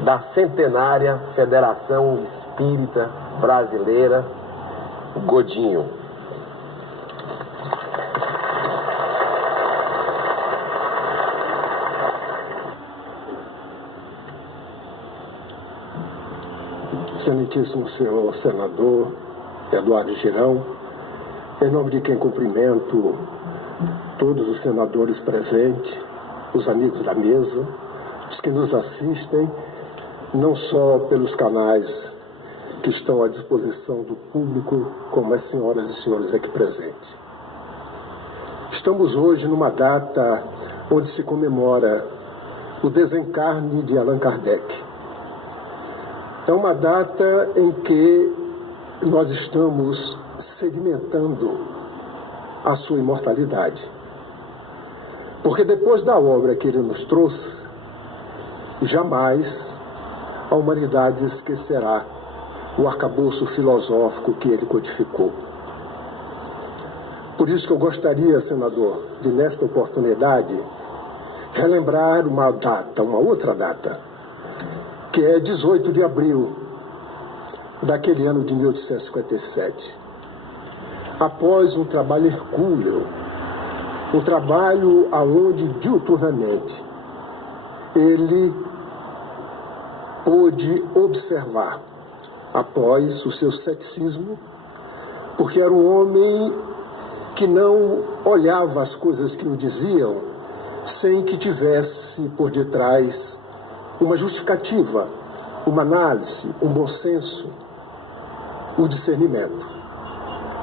da centenária Federação Espírita Brasileira, Godinho. Excelentíssimo senhor senador Eduardo Girão, em nome de quem cumprimento todos os senadores presentes, os amigos da mesa, os que nos assistem, não só pelos canais que estão à disposição do público, como as senhoras e senhores aqui presentes. Estamos hoje numa data onde se comemora o desencarne de Allan Kardec. É uma data em que nós estamos sedimentando a sua imortalidade. Porque depois da obra que ele nos trouxe, jamais a humanidade esquecerá o arcabouço filosófico que ele codificou. Por isso que eu gostaria, senador, de nesta oportunidade, relembrar uma data, uma outra data, que é 18 de abril daquele ano de 1857. Após um trabalho hercúleo, um trabalho aonde diuturnamente ele pôde observar, após o seu ceticismo, porque era um homem que não olhava as coisas que o diziam sem que tivesse por detrás uma justificativa, uma análise, um bom senso, um discernimento.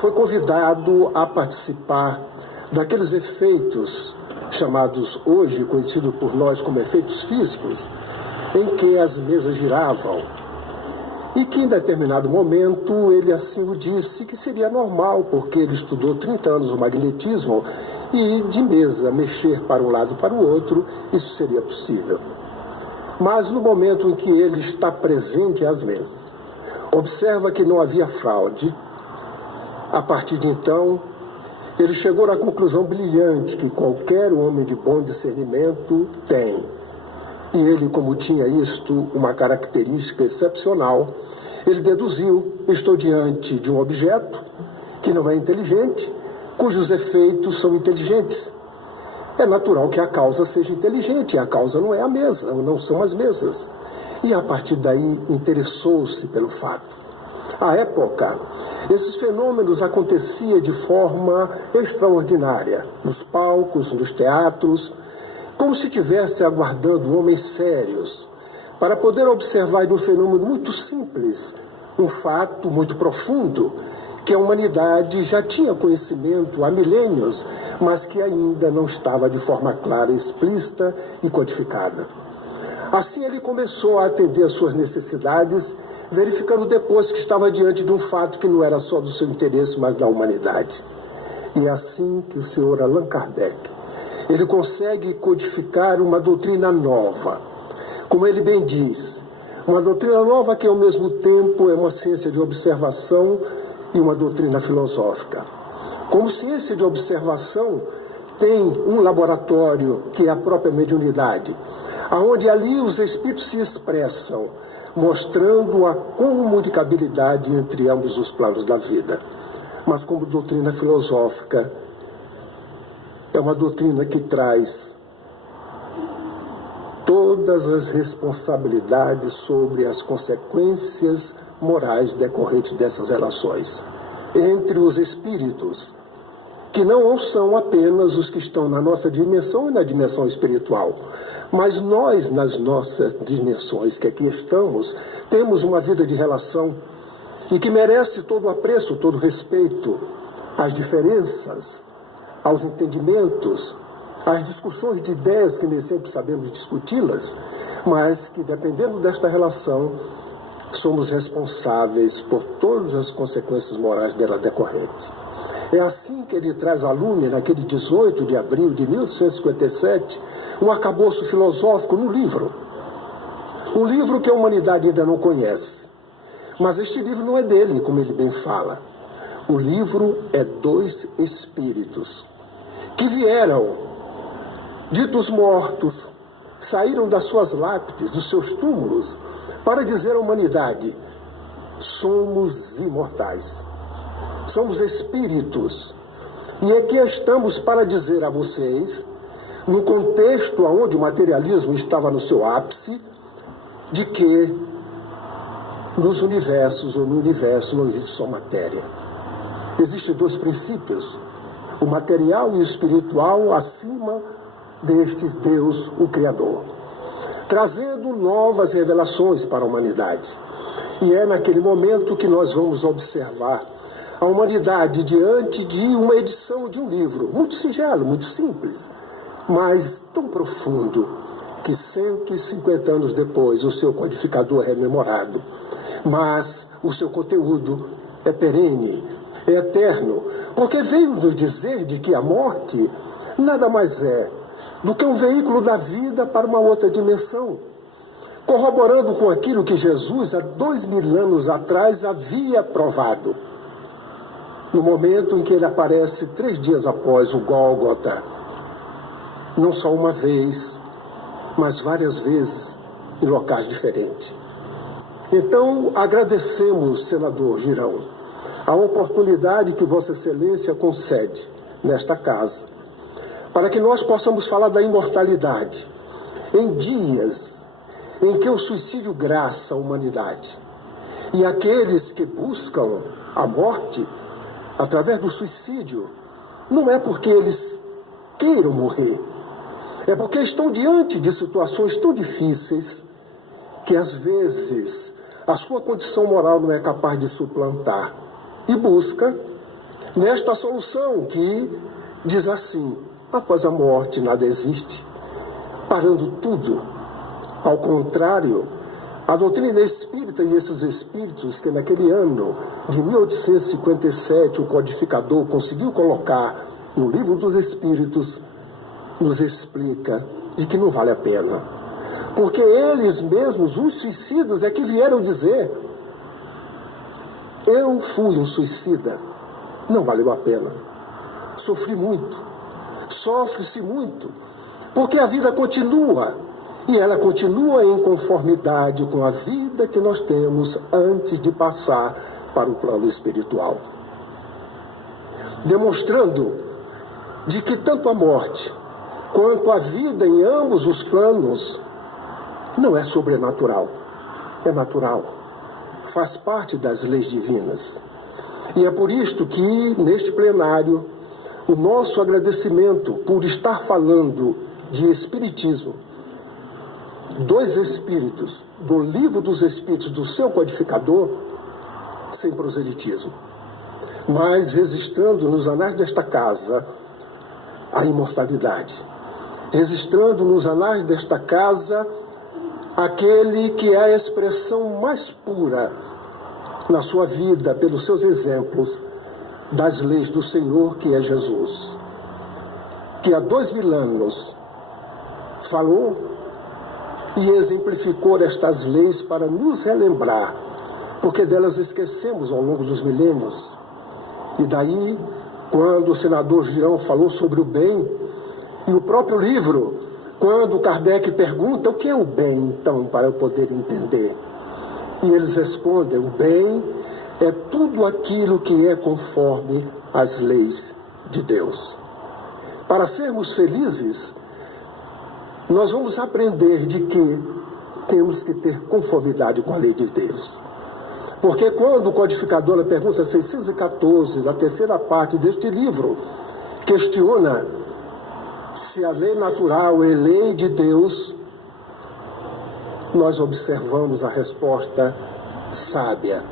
Foi convidado a participar daqueles efeitos chamados hoje, conhecidos por nós como efeitos físicos, em que as mesas giravam e que em determinado momento ele assim o disse que seria normal, porque ele estudou 30 anos o magnetismo e de mesa mexer para um lado e para o outro, isso seria possível. Mas no momento em que ele está presente às mesas, observa que não havia fraude. A partir de então, ele chegou à conclusão brilhante que qualquer homem de bom discernimento tem. E ele, como tinha isto, uma característica excepcional, ele deduziu: estou diante de um objeto que não é inteligente, cujos efeitos são inteligentes. É natural que a causa seja inteligente, a causa não é a mesa, não são as mesas. E a partir daí interessou-se pelo fato. À época, esses fenômenos aconteciam de forma extraordinária, nos palcos, nos teatros, como se estivesse aguardando homens sérios, para poder observar de um fenômeno muito simples, um fato muito profundo, que a humanidade já tinha conhecimento há milênios, mas que ainda não estava de forma clara, explícita e codificada. Assim ele começou a atender às suas necessidades, verificando depois que estava diante de um fato que não era só do seu interesse, mas da humanidade. E é assim que o senhor Allan Kardec, ele consegue codificar uma doutrina nova. Como ele bem diz, uma doutrina nova que ao mesmo tempo é uma ciência de observação e uma doutrina filosófica. Como ciência de observação, tem um laboratório que é a própria mediunidade, onde ali os espíritos se expressam, mostrando a comunicabilidade entre ambos os planos da vida. Mas como doutrina filosófica, é uma doutrina que traz todas as responsabilidades sobre as consequências morais decorrentes dessas relações entre os espíritos, que não são apenas os que estão na nossa dimensão e na dimensão espiritual, mas nós, nas nossas dimensões que aqui estamos, temos uma vida de relação e que merece todo o apreço, todo o respeito às diferenças, aos entendimentos, às discussões de ideias que nem sempre sabemos discuti-las, mas que, dependendo desta relação, somos responsáveis por todas as consequências morais dela decorrentes. É assim que ele traz à lume, naquele 18 de abril de 1857, um arcabouço filosófico no livro. Um livro que a humanidade ainda não conhece. Mas este livro não é dele, como ele bem fala. O livro é dos espíritos que vieram, ditos mortos, saíram das suas lápides, dos seus túmulos, para dizer à humanidade: somos imortais, somos espíritos. E aqui estamos para dizer a vocês, no contexto onde o materialismo estava no seu ápice, de que nos universos ou no universo não existe só matéria. Existem dois princípios, o material e o espiritual, acima deste Deus, o Criador, trazendo novas revelações para a humanidade. E é naquele momento que nós vamos observar a humanidade diante de uma edição de um livro, muito singelo, muito simples, mas tão profundo, que 150 anos depois o seu codificador é rememorado, mas o seu conteúdo é perene, é eterno, porque veio nos dizer de que a morte nada mais é do que um veículo da vida para uma outra dimensão, corroborando com aquilo que Jesus, há 2000 anos atrás, havia provado. No momento em que ele aparece 3 dias após o Gólgota, não só uma vez, mas várias vezes, em locais diferentes. Então, agradecemos, senador Girão, a oportunidade que Vossa Excelência concede nesta casa, para que nós possamos falar da imortalidade, em dias em que o suicídio graça a humanidade. E aqueles que buscam a morte através do suicídio, não é porque eles queiram morrer, é porque estão diante de situações tão difíceis que às vezes a sua condição moral não é capaz de suplantar, e busca nesta solução que diz assim: após a morte nada existe, parando tudo. Ao contrário, a doutrina espírita e esses espíritos que naquele ano de 1857 o codificador conseguiu colocar no livro dos espíritos, nos explica de que não vale a pena. Porque eles mesmos, os suicidas, é que vieram dizer: eu fui um suicida, não valeu a pena. Sofri muito, sofre-se muito, porque a vida continua. E ela continua em conformidade com a vida que nós temos antes de passar para o plano espiritual. Demonstrando de que tanto a morte quanto a vida em ambos os planos não é sobrenatural, é natural, faz parte das leis divinas. E é por isto que, neste plenário, o nosso agradecimento por estar falando de Espiritismo, dos Espíritos, do livro dos Espíritos, do seu codificador, sem proselitismo, mas registrando nos anais desta casa a imortalidade, registrando nos anais desta casa aquele que é a expressão mais pura na sua vida, pelos seus exemplos, das leis do Senhor, que é Jesus, que há 2000 anos falou e exemplificou estas leis para nos relembrar, porque delas esquecemos ao longo dos milênios. E daí, quando o senador Girão falou sobre o bem, e o próprio livro, quando Kardec pergunta: o que é o bem, então, para eu poder entender? E eles respondem: o bem é tudo aquilo que é conforme as leis de Deus. Para sermos felizes, nós vamos aprender de que temos que ter conformidade com a lei de Deus. Porque quando o codificador, na pergunta 614, da terceira parte deste livro, questiona se a lei natural é lei de Deus, nós observamos a resposta sábia.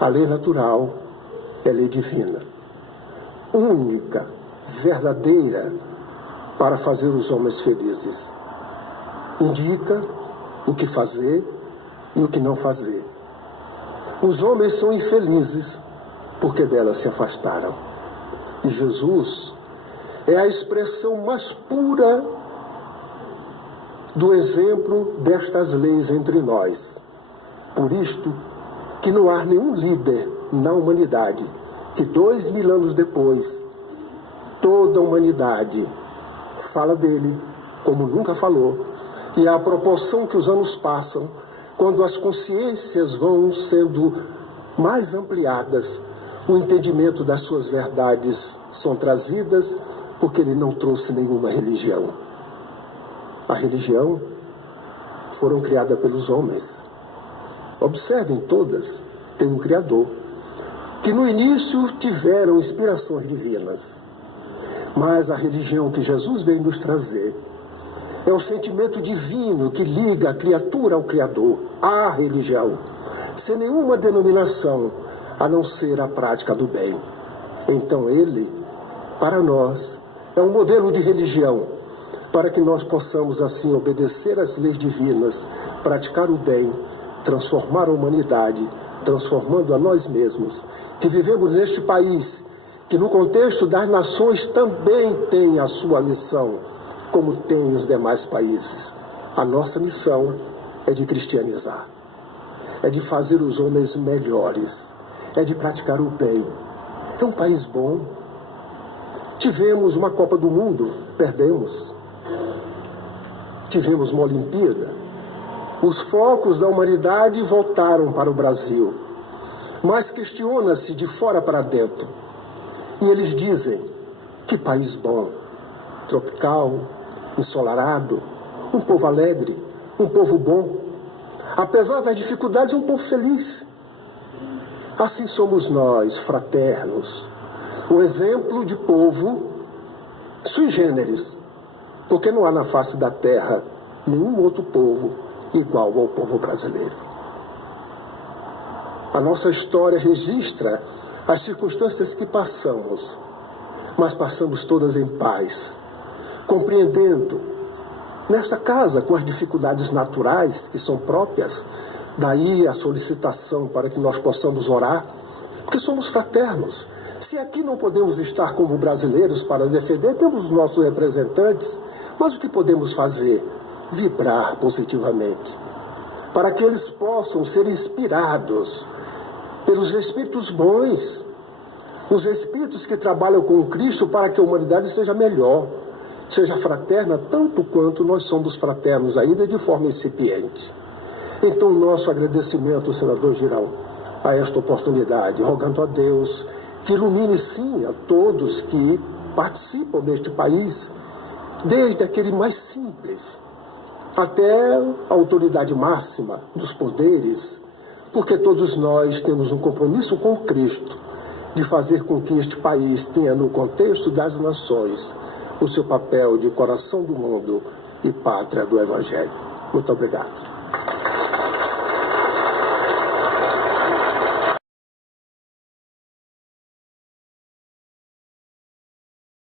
A lei natural é lei divina, única, verdadeira, para fazer os homens felizes. Indica o que fazer e o que não fazer. Os homens são infelizes porque dela se afastaram. E Jesus é a expressão mais pura do exemplo destas leis entre nós. Por isto que não há nenhum líder na humanidade que 2000 anos depois toda a humanidade fala dele como nunca falou. E à proporção que os anos passam, quando as consciências vão sendo mais ampliadas, o entendimento das suas verdades são trazidas, porque ele não trouxe nenhuma religião. A religião foram criadas pelos homens. Observem, todas têm um Criador, que no início tiveram inspirações divinas. Mas a religião que Jesus veio nos trazer é o sentimento divino que liga a criatura ao Criador, à religião, sem nenhuma denominação, a não ser a prática do bem. Então ele, para nós, é um modelo de religião, para que nós possamos assim obedecer às leis divinas, praticar o bem, transformar a humanidade, transformando a nós mesmos, que vivemos neste país, que no contexto das nações também tem a sua missão, como tem os demais países. A nossa missão é de cristianizar, é de fazer os homens melhores, é de praticar o bem. É um país bom. Tivemos uma Copa do Mundo, perdemos. Tivemos uma Olimpíada. Os focos da humanidade voltaram para o Brasil. Mas questiona-se de fora para dentro. E eles dizem, que país bom, tropical, ensolarado, um povo alegre, um povo bom. Apesar das dificuldades, um povo feliz. Assim somos nós, fraternos, um exemplo de povo sui generis, porque não há na face da terra nenhum outro povo igual ao povo brasileiro. A nossa história registra as circunstâncias que passamos, mas passamos todas em paz, compreendendo nessa casa com as dificuldades naturais que são próprias, daí a solicitação para que nós possamos orar, porque somos fraternos. Se aqui não podemos estar como brasileiros para defender, temos os nossos representantes, mas o que podemos fazer? Vibrar positivamente, para que eles possam ser inspirados pelos espíritos bons, os espíritos que trabalham com o Cristo para que a humanidade seja melhor, seja fraterna, tanto quanto nós somos fraternos ainda de forma incipiente. Então, nosso agradecimento, senador Girão, a esta oportunidade, rogando a Deus que ilumine sim a todos que participam deste país, desde aquele mais simples até a autoridade máxima dos poderes, porque todos nós temos um compromisso com Cristo de fazer com que este país tenha, no contexto das nações, o seu papel de coração do mundo e pátria do Evangelho. Muito obrigado.